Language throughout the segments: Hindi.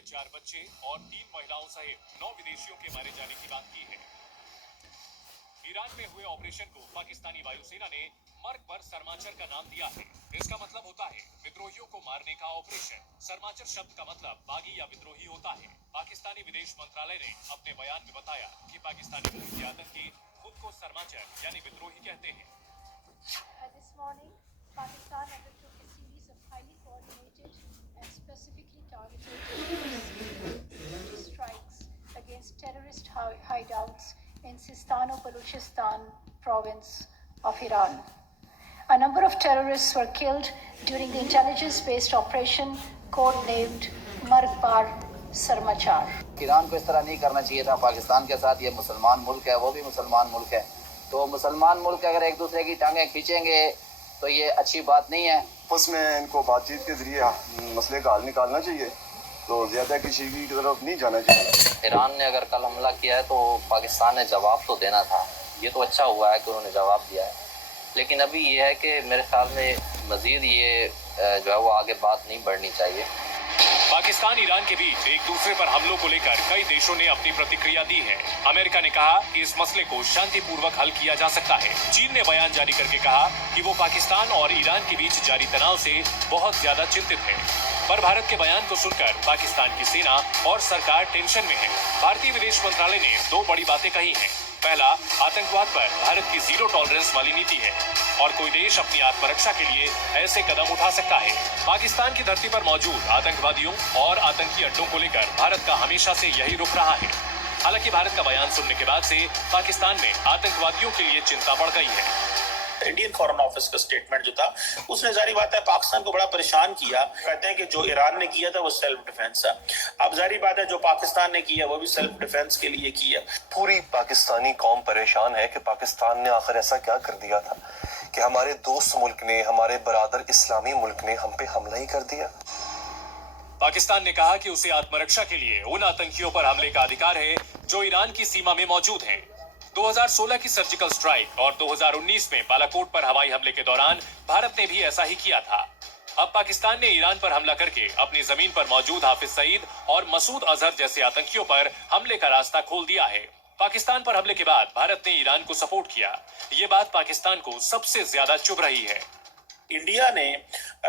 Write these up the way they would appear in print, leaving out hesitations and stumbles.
के 4 बच्चे और 3 महिलाओं सहित 9 विदेशियों के मारे जाने की बात की है। ईरान में हुए ऑपरेशन को पाकिस्तानी वायुसेना ने मर्ग पर सरमाचर का नाम दिया है। इसका मतलब होता है विद्रोहियों को मारने का ऑपरेशन। सरमाचर शब्द का मतलब बागी या विद्रोही होता है। पाकिस्तानी विदेश मंत्रालय ने अपने बयान में बताया कि पाकिस्तानी मूल के आतंकी खुद को सरमाचर यानी विद्रोही कहते हैं। This morning, Pakistan undertook a series of highly coordinated and specifically targeted strikes against terrorist hideouts in Sistan-o-Baluchistan province of Iran. A number of terrorists were killed during the intelligence-based operation codenamed Marg-Bar Sarmachar. Iran को इस तरह नहीं करना चाहिए था। पाकिस्तान के साथ ये मुसलमान मुल्क है, वो भी मुसलमान मुल्क है, तो मुसलमान मुल्क अगर एक दूसरे की टांगें खींचेंगे तो ये अच्छी बात नहीं है। उसमें इनको बातचीत के जरिए मसले का हल निकालना चाहिए, तो ज्यादा किसी की तरफ नहीं जाना चाहिए। ईरान ने अगर कल हमला किया है तो पाकिस्तान ने जवाब तो देना था। ये तो अच्छा हुआ है कि उन्होंने जवाब दिया है, लेकिन अभी ये है कि मेरे ख्याल में मजीद ये जो है वो आगे बात नहीं बढ़नी चाहिए। पाकिस्तान ईरान के बीच एक दूसरे पर हमलों को लेकर कई देशों ने अपनी प्रतिक्रिया दी है। अमेरिका ने कहा कि इस मसले को शांतिपूर्वक हल किया जा सकता है। चीन ने बयान जारी करके कहा कि वो पाकिस्तान और ईरान के बीच जारी तनाव से बहुत ज्यादा चिंतित है। पर भारत के बयान को सुनकर पाकिस्तान की सेना और सरकार टेंशन में है। भारतीय विदेश मंत्रालय ने 2 बड़ी बातें कही हैं। पहला, आतंकवाद पर भारत की 0 टॉलरेंस वाली नीति है और कोई देश अपनी आत्मरक्षा के लिए ऐसे कदम उठा सकता है। पाकिस्तान की धरती पर मौजूद आतंकवादियों और आतंकी अड्डों को लेकर भारत का हमेशा से यही रुख रहा है। हालांकि भारत का बयान सुनने के बाद से पाकिस्तान में आतंकवादियों के लिए चिंता बढ़ गई है। इंडियन फॉरेन ऑफिस का स्टेटमेंट जो था उसने जारी बात है पाकिस्तान को बड़ा परेशान किया। कहते हैं कि जो ईरान ने किया था वो सेल्फ डिफेंस है। अब जारी बात है जो पाकिस्तान ने किया वो भी सेल्फ डिफेंस के लिए किया। पूरी पाकिस्तानी कौम परेशान है कि पाकिस्तान ने आखिर ऐसा क्या कर दिया था कि हमारे दोस्त मुल्क ने, हमारे बरादर इस्लामी मुल्क ने हम पे हमला ही कर दिया। पाकिस्तान ने कहा कि उसे आत्मरक्षा के लिए उन आतंकियों पर हमले का अधिकार है जो ईरान की सीमा में मौजूद हैं। 2016 की सर्जिकल स्ट्राइक और 2019 में बालाकोट पर हवाई हमले के दौरान भारत ने भी ऐसा ही किया था। अब पाकिस्तान ने ईरान पर हमला करके अपनी जमीन पर मौजूद हाफिज सईद और मसूद अजहर जैसे आतंकियों पर हमले का रास्ता खोल दिया है। पाकिस्तान पर हमले के बाद भारत ने ईरान को सपोर्ट किया। ये बात पाकिस्तान को सबसे ज्यादा चुभ रही है। इंडिया ने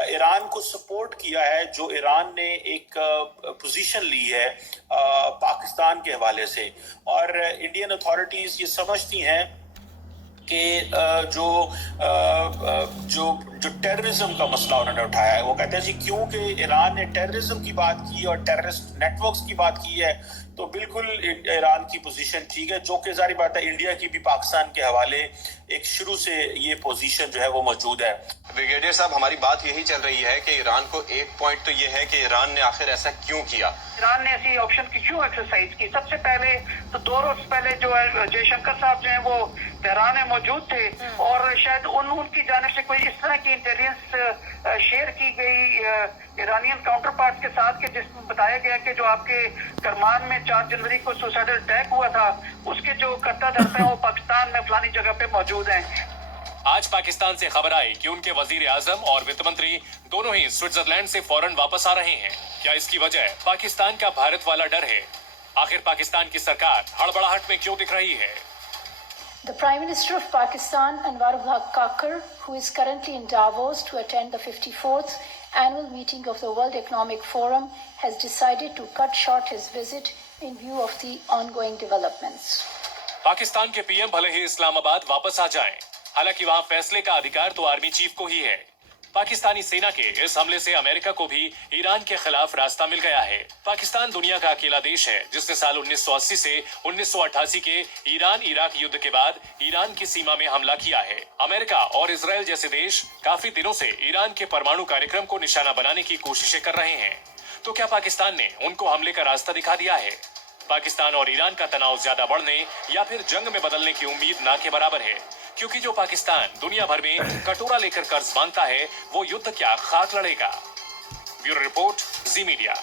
ईरान को सपोर्ट किया है जो ईरान ने एक पोजीशन ली है पाकिस्तान के हवाले से, और इंडियन अथॉरिटीज ये समझती हैं कि जो टेररिज्म का मसला उन्होंने उठाया है, वो कहते हैं जी क्योंकि ईरान ने टेररिज्म की बात की और टेररिस्ट नेटवर्क्स की बात की है तो बिल्कुल ईरान की पोजीशन ठीक है, जो कि जारी बात है इंडिया की भी पाकिस्तान के हवाले एक शुरू से ये पोजीशन जो है वो मौजूद है। ब्रिगेडियर साहब, हमारी बात यही चल रही है कि ईरान को एक पॉइंट तो ये है कि ईरान ने आखिर ऐसा क्यों किया, ईरान ने ऐसी ऑप्शन की क्यों एक्सरसाइज की। सबसे पहले तो 2 रोज पहले जो है जयशंकर साहब जो है वो तेहरान में मौजूद थे और शायद उनकी जानिब से कोई इस तरह की इंटेलिजेंस शेयर की गई ईरानियन काउंटर पार्ट के साथ के जिसमें बताया गया कि जो आपके करमान में 4 जनवरी को सुसाइडल अटैक हुआ था उसके जो कर्ता धर्ता है वो पाकिस्तान में फलानी जगह पे मौजूद हैं। आज पाकिस्तान से खबर आई कि उनके वजीर आजम और वित्त मंत्री दोनों ही स्विट्जरलैंड से फौरन वापस आ रहे हैं। क्या इसकी वजह पाकिस्तान का भारत वाला डर है? आखिर पाकिस्तान की सरकार हड़बड़ाहट में क्यों दिख रही है? The Prime Minister of Pakistan, Anwarullah Kakar, who is currently in Davos to attend the 54th annual meeting of the World Economic Forum, has decided to cut short his visit in view of the ongoing developments. Pakistan के पीएम भले ही इस्लामाबाद वापस आ जाएं, हालांकि वहां फैसले का अधिकार तो आर्मी चीफ को ही है। पाकिस्तानी सेना के इस हमले से अमेरिका को भी ईरान के खिलाफ रास्ता मिल गया है। पाकिस्तान दुनिया का अकेला देश है जिसने साल 1980 से 1988 के ईरान इराक युद्ध के बाद ईरान की सीमा में हमला किया है। अमेरिका और इजराइल जैसे देश काफी दिनों से ईरान के परमाणु कार्यक्रम को निशाना बनाने की कोशिशें कर रहे हैं। तो क्या पाकिस्तान ने उनको हमले का रास्ता दिखा दिया है? पाकिस्तान और ईरान का तनाव ज्यादा बढ़ने या फिर जंग में बदलने की उम्मीद ना के बराबर है, क्योंकि जो पाकिस्तान दुनिया भर में कटोरा लेकर कर्ज मांगता है वो युद्ध क्या खाक लड़ेगा। ब्यूरो रिपोर्ट, जी मीडिया।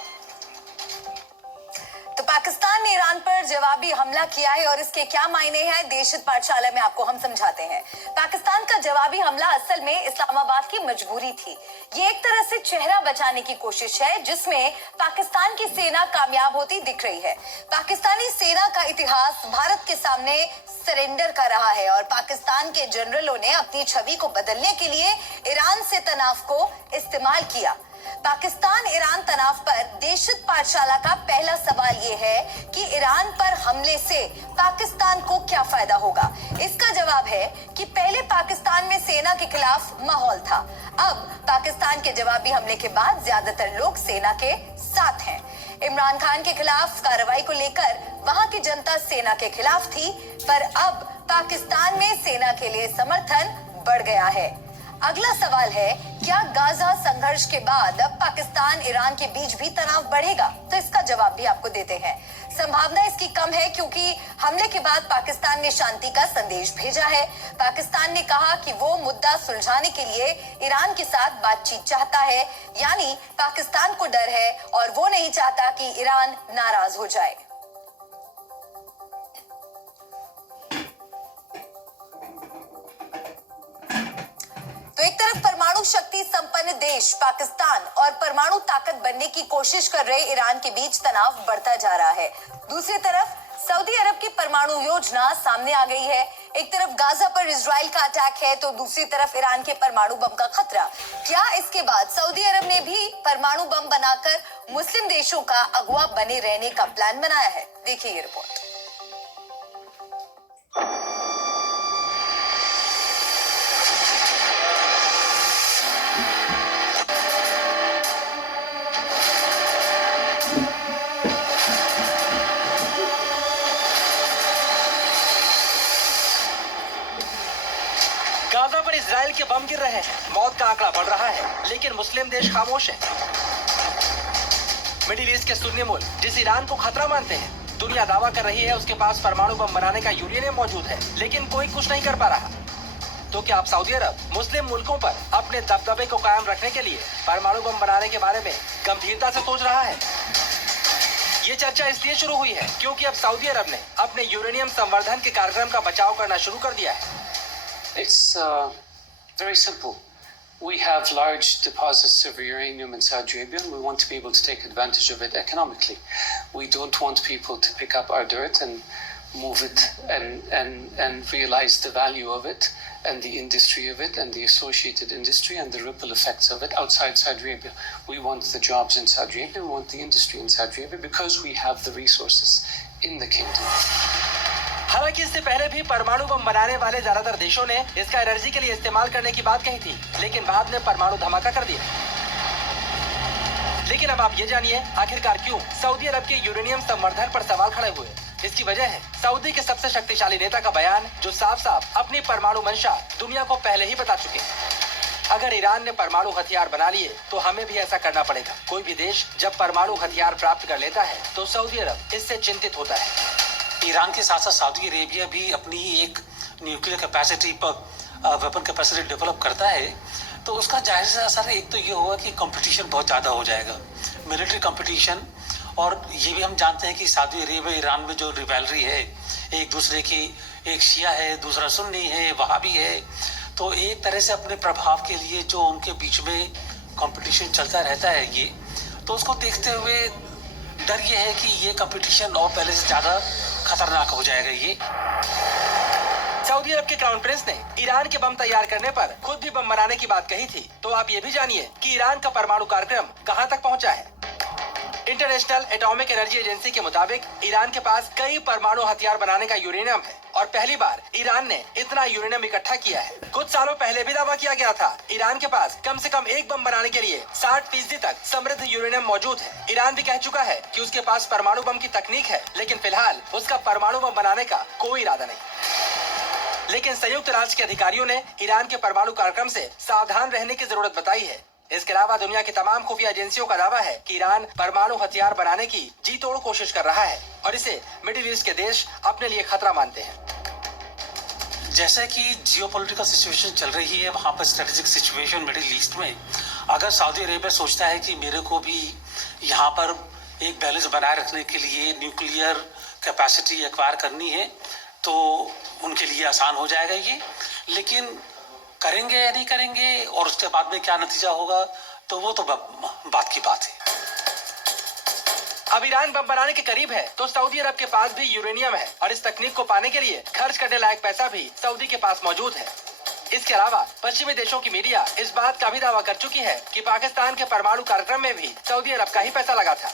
तो पाकिस्तान ने ईरान पर जवाबी हमला किया है और इसके क्या मायने हैं, देशहित पाठशाला में आपको हम समझाते हैं। पाकिस्तान का जवाबी हमला असल में इस्लामाबाद की मजबूरी थी। ये एक तरह से चेहरा बचाने की कोशिश है जिसमें पाकिस्तान की सेना कामयाब होती दिख रही है। पाकिस्तानी सेना का इतिहास भारत के सामने सरेंडर का रहा है और पाकिस्तान के जनरलों ने अपनी छवि को बदलने के लिए ईरान से तनाव को इस्तेमाल किया। पाकिस्तान ईरान तनाव पर देशहित पाठशाला का पहला सवाल ये है कि ईरान पर हमले से पाकिस्तान को क्या फायदा होगा। इसका जवाब है कि पहले पाकिस्तान में सेना के खिलाफ माहौल था, अब पाकिस्तान के जवाबी हमले के बाद ज्यादातर लोग सेना के साथ हैं। इमरान खान के खिलाफ कार्रवाई को लेकर वहां की जनता सेना के खिलाफ थी, पर अब पाकिस्तान में सेना के लिए समर्थन बढ़ गया है। अगला सवाल है, क्या गाजा संघर्ष के बाद अब पाकिस्तान ईरान के बीच भी तनाव बढ़ेगा? तो इसका जवाब भी आपको देते हैं। संभावना इसकी कम है क्योंकि हमले के बाद पाकिस्तान ने शांति का संदेश भेजा है। पाकिस्तान ने कहा कि वो मुद्दा सुलझाने के लिए ईरान के साथ बातचीत चाहता है, यानी पाकिस्तान को डर है और वो नहीं चाहता कि ईरान नाराज हो जाए। तो एक तरफ परमाणु शक्ति संपन्न देश पाकिस्तान और परमाणु ताकत बनने की कोशिश कर रहे ईरान के बीच तनाव बढ़ता जा रहा है। दूसरी तरफ सऊदी अरब की परमाणु योजना सामने आ गई है। एक तरफ गाजा पर इजराइल का अटैक है तो दूसरी तरफ ईरान के परमाणु बम का खतरा। क्या इसके बाद सऊदी अरब ने भी परमाणु बम बनाकर मुस्लिम देशों का अगुवा बने रहने का प्लान बनाया है? देखिए ये रिपोर्ट। गाजा पर इजराइल के बम गिर रहे हैं, मौत का आंकड़ा बढ़ रहा है, लेकिन मुस्लिम देश खामोश है। मिडिल ईस्ट के सुन्नी मुल्क जिस ईरान को खतरा मानते हैं, दुनिया दावा कर रही है उसके पास परमाणु बम बनाने का यूरेनियम मौजूद है, लेकिन कोई कुछ नहीं कर पा रहा। तो क्या अब सऊदी अरब मुस्लिम मुल्कों पर अपने दबदबे को कायम रखने के लिए परमाणु बम बनाने के बारे में गंभीरता से सोच रहा है? ये चर्चा इसलिए शुरू हुई है क्योंकि अब सऊदी अरब ने अपने यूरेनियम संवर्धन के कार्यक्रम का बचाव करना शुरू कर दिया है। It's very simple. We have large deposits of uranium in Saudi Arabia and we want to be able to take advantage of it economically. We don't want people to pick up our dirt and move it and realize the value of it and the industry of it and the associated industry and the ripple effects of it outside Saudi Arabia. We want the jobs in Saudi Arabia, we want the industry in Saudi Arabia because we have the resources in the kingdom. हालांकि इससे पहले भी परमाणु बम बनाने वाले ज्यादातर देशों ने इसका एनर्जी के लिए इस्तेमाल करने की बात कही थी, लेकिन बाद में परमाणु धमाका कर दिया। लेकिन अब आप ये जानिए आखिरकार क्यों सऊदी अरब के यूरेनियम संवर्धन पर सवाल खड़े हुए। इसकी वजह है सऊदी के सबसे शक्तिशाली नेता का बयान, जो साफ साफ अपनी परमाणु मंशा दुनिया को पहले ही बता चुके हैं। अगर ईरान ने परमाणु हथियार बना लिए तो हमें भी ऐसा करना पड़ेगा। कोई भी देश जब परमाणु हथियार प्राप्त कर लेता है तो सऊदी अरब इससे चिंतित होता है। ईरान के साथ साथ सऊदी अरेबिया भी अपनी एक न्यूक्लियर कैपेसिटी पर वेपन कैपेसिटी डेवलप करता है, तो उसका जाहिर सा असर एक तो ये होगा कि कंपटीशन बहुत ज़्यादा हो जाएगा, मिलिट्री कंपटीशन। और ये भी हम जानते हैं कि सऊदी अरेबिया ईरान में जो रिवैलरी है एक दूसरे की, एक शिया है दूसरा सुन्नी है वहाबी है, तो एक तरह से अपने प्रभाव के लिए जो उनके बीच में कंपटीशन चलता रहता है ये, तो उसको देखते हुए डर ये है कि ये कंपटीशन और पहले से ज़्यादा खतरनाक हो जाएगा। ये सऊदी अरब के क्राउन प्रिंस ने ईरान के बम तैयार करने पर खुद भी बम बनाने की बात कही थी। तो आप ये भी जानिए कि ईरान का परमाणु कार्यक्रम कहां तक पहुंचा है। इंटरनेशनल एटॉमिक एनर्जी एजेंसी के मुताबिक ईरान के पास कई परमाणु हथियार बनाने का यूरेनियम है और पहली बार ईरान ने इतना यूरेनियम इकट्ठा किया है। कुछ सालों पहले भी दावा किया गया था ईरान के पास कम से कम एक बम बनाने के लिए 60% तक समृद्ध यूरेनियम मौजूद है। ईरान भी कह चुका है कि उसके पास परमाणु बम की तकनीक है, लेकिन फिलहाल उसका परमाणु बम बनाने का कोई इरादा नहीं। लेकिन संयुक्त राष्ट्र के अधिकारियों ने ईरान के परमाणु कार्यक्रम से सावधान रहने की जरूरत बताई है। इसके अलावा दुनिया की तमाम खुफिया एजेंसियों का दावा है कि ईरान परमाणु हथियार बनाने की जी तोड़ कोशिश कर रहा है और इसे मिडिल ईस्ट के देश अपने लिए खतरा मानते हैं। जैसा कि जियोपॉलिटिकल सिचुएशन चल रही है वहाँ पर स्ट्रेटेजिक सिचुएशन मिडिल ईस्ट में, अगर सऊदी अरेबिया सोचता है कि मेरे को भी यहाँ पर एक बैलेंस बनाए रखने के लिए न्यूक्लियर कैपेसिटी एक्वायर करनी है तो उनके लिए आसान हो जाएगा ये। लेकिन करेंगे या नहीं करेंगे और उसके बाद में क्या नतीजा होगा, तो वो तो बात की बात है। अब ईरान बम बनाने के करीब है तो सऊदी अरब के पास भी यूरेनियम है और इस तकनीक को पाने के लिए खर्च करने लायक पैसा भी सऊदी के पास मौजूद है। इसके अलावा पश्चिमी देशों की मीडिया इस बात का भी दावा कर चुकी है कि पाकिस्तान के परमाणु कार्यक्रम में भी सऊदी अरब का ही पैसा लगा था।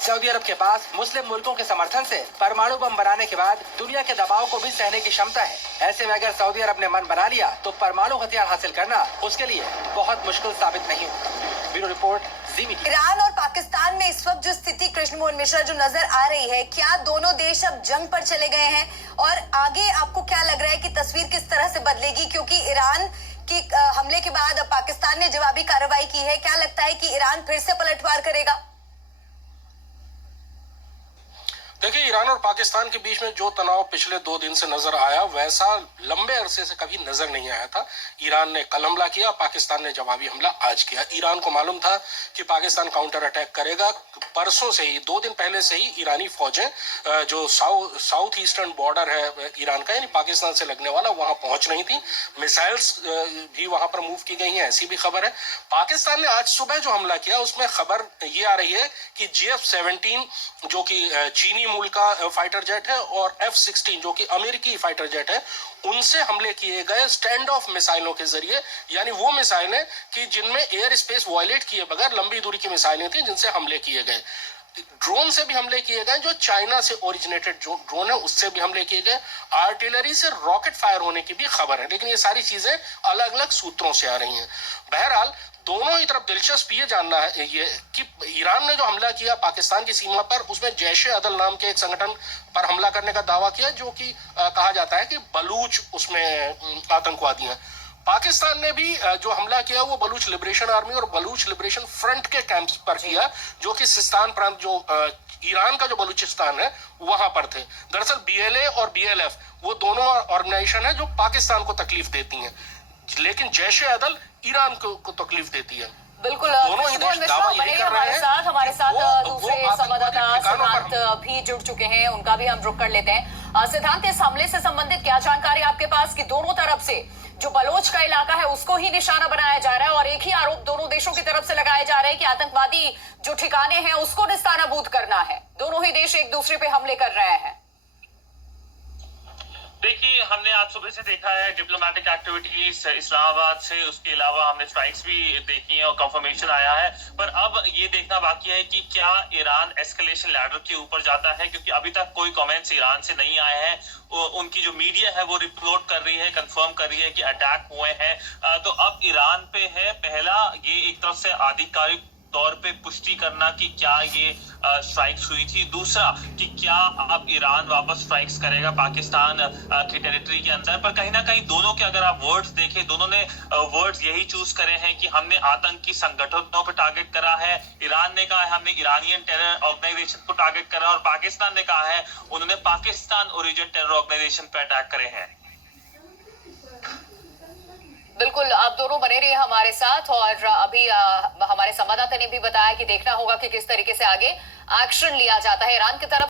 सऊदी अरब के पास मुस्लिम मुल्कों के समर्थन से परमाणु बम बनाने के बाद दुनिया के दबाव को भी सहने की क्षमता है। ऐसे में अगर सऊदी अरब ने मन बना लिया तो परमाणु हथियार हासिल करना उसके लिए बहुत मुश्किल साबित नहीं होगा। ब्यूरो रिपोर्ट, जी मीडिया। ईरान और पाकिस्तान में इस वक्त जो स्थिति कृष्ण मोहन मिश्रा जो नजर आ रही है, क्या दोनों देश अब जंग पर चले गए हैं और आगे आपको क्या लग रहा है कि तस्वीर किस तरह से बदलेगी? क्योंकि ईरान की हमले के बाद अब पाकिस्तान ने जवाबी कार्रवाई की है। क्या लगता है कि ईरान फिर से पलटवार करेगा? देखिए, ईरान और पाकिस्तान के बीच में जो तनाव पिछले 2 दिन से नजर आया, वैसा लंबे अरसे से कभी नजर नहीं आया था। ईरान ने कल हमला किया, पाकिस्तान ने जवाबी हमला आज किया। ईरान को मालूम था कि पाकिस्तान काउंटर अटैक करेगा। परसों से ही, 2 दिन पहले से ही ईरानी फौजें जो साउथ ईस्टर्न बॉर्डर है ईरान का, यानी पाकिस्तान से लगने वाला, वहां पहुंच रही थी। मिसाइल्स भी वहां पर मूव की गई हैं, ऐसी भी खबर है। पाकिस्तान ने आज सुबह जो हमला किया उसमें खबर ये आ रही है कि GF-17 जो कि चीनी मूल का फाइटर जेट है और F-16 जो कि अमेरिकी फाइटर जेट है, उनसे हमले किए गए स्टैंड ऑफ मिसाइलों के जरिए। यानी वो मिसाइलें कि जिनमें एयर स्पेस वायलेट किए बगैर लंबी दूरी की मिसाइलें थी, जिनसे हमले किए गए। ड्रोन से भी हमले किए गए, जो चाइना से ओरिजिनेटेड जो ड्रोन है उससे भी हमले किए गए। आर्टिलरी से रॉकेट फायर होने की भी खबर है, लेकिन ये सारी चीजें अलग अलग सूत्रों से आ रही हैं। बहरहाल दोनों ही तरफ दिलचस्प ये जानना है ये कि ईरान ने जो हमला किया पाकिस्तान की सीमा पर, उसमें जैश-ए-अदल नाम के एक संगठन पर हमला करने का दावा किया, जो कि कहा जाता है कि बलूच उसमें आतंकवादी हैं। पाकिस्तान ने भी जो हमला किया वो बलूच लिबरेशन आर्मी और बलूच लिबरेशन फ्रंट के कैंप्स पर किया, जो कि सिस्तान प्रांत, जो ईरान का जो बलूचिस्तान है, वहां पर थे। दरअसल BLA और BLF वो दोनों ऑर्गेनाइजेशन है जो पाकिस्तान को तकलीफ देती हैं, लेकिन जैश-ए-अदल ईरान को तकलीफ देती है। बिल्कुल, दोनों ही देश दावा यही कर रहे हैं। हमारे साथ दूसरे संवाददाता सिद्धांत भी जुड़ चुके हैं, उनका भी हम रुख कर लेते हैं। सिद्धांत, इस हमले से संबंधित क्या जानकारी आपके पास कि दोनों तरफ से जो बलोच का इलाका है उसको ही निशाना बनाया जा रहा है और एक ही आरोप दोनों देशों की तरफ से लगाए जा रहे हैं कि आतंकवादी जो ठिकाने हैं उसको निस्तानाबूद करना है। दोनों ही देश एक दूसरे पे हमले कर रहे हैं। देखिए, हमने आज सुबह से देखा है डिप्लोमेटिक एक्टिविटीज इस्लामाबाद से, उसके अलावा हमने स्ट्राइक्स भी देखी हैं और कंफर्मेशन आया है। पर अब ये देखना बाकी है कि क्या ईरान एस्केलेशन लैडर के ऊपर जाता है, क्योंकि अभी तक कोई कमेंट्स ईरान से नहीं आए हैं। उनकी जो मीडिया है वो रिपोर्ट कर रही है, कंफर्म कर रही है कि अटैक हुए हैं। तो अब ईरान पे है पहला, ये एक तरफ से आधिकारिक तौर पे पुष्टि करना कि क्या ये स्ट्राइक्स हुई थी। दूसरा कि क्या अब ईरान वापस स्ट्राइक्स करेगा पाकिस्तान की टेरिटरी के अंदर। पर कहीं ना कहीं दोनों के अगर आप वर्ड्स देखें, दोनों ने वर्ड्स यही चूज करे हैं कि हमने आतंकी संगठनों पर टारगेट करा है। ईरान ने कहा है हमने इरानियन टेरर ऑर्गेनाइजेशन को टारगेट करा है और पाकिस्तान ने कहा है उन्होंने पाकिस्तान ओरिजिन टेरर ऑर्गेनाइजेशन पर अटैक करे हैं। बिल्कुल, आप दोनों बने रहिए हमारे साथ और अभी हमारे संवाददाता ने भी बताया कि देखना होगा कि किस तरीके से आगे एक्शन लिया जाता है ईरान की तरफ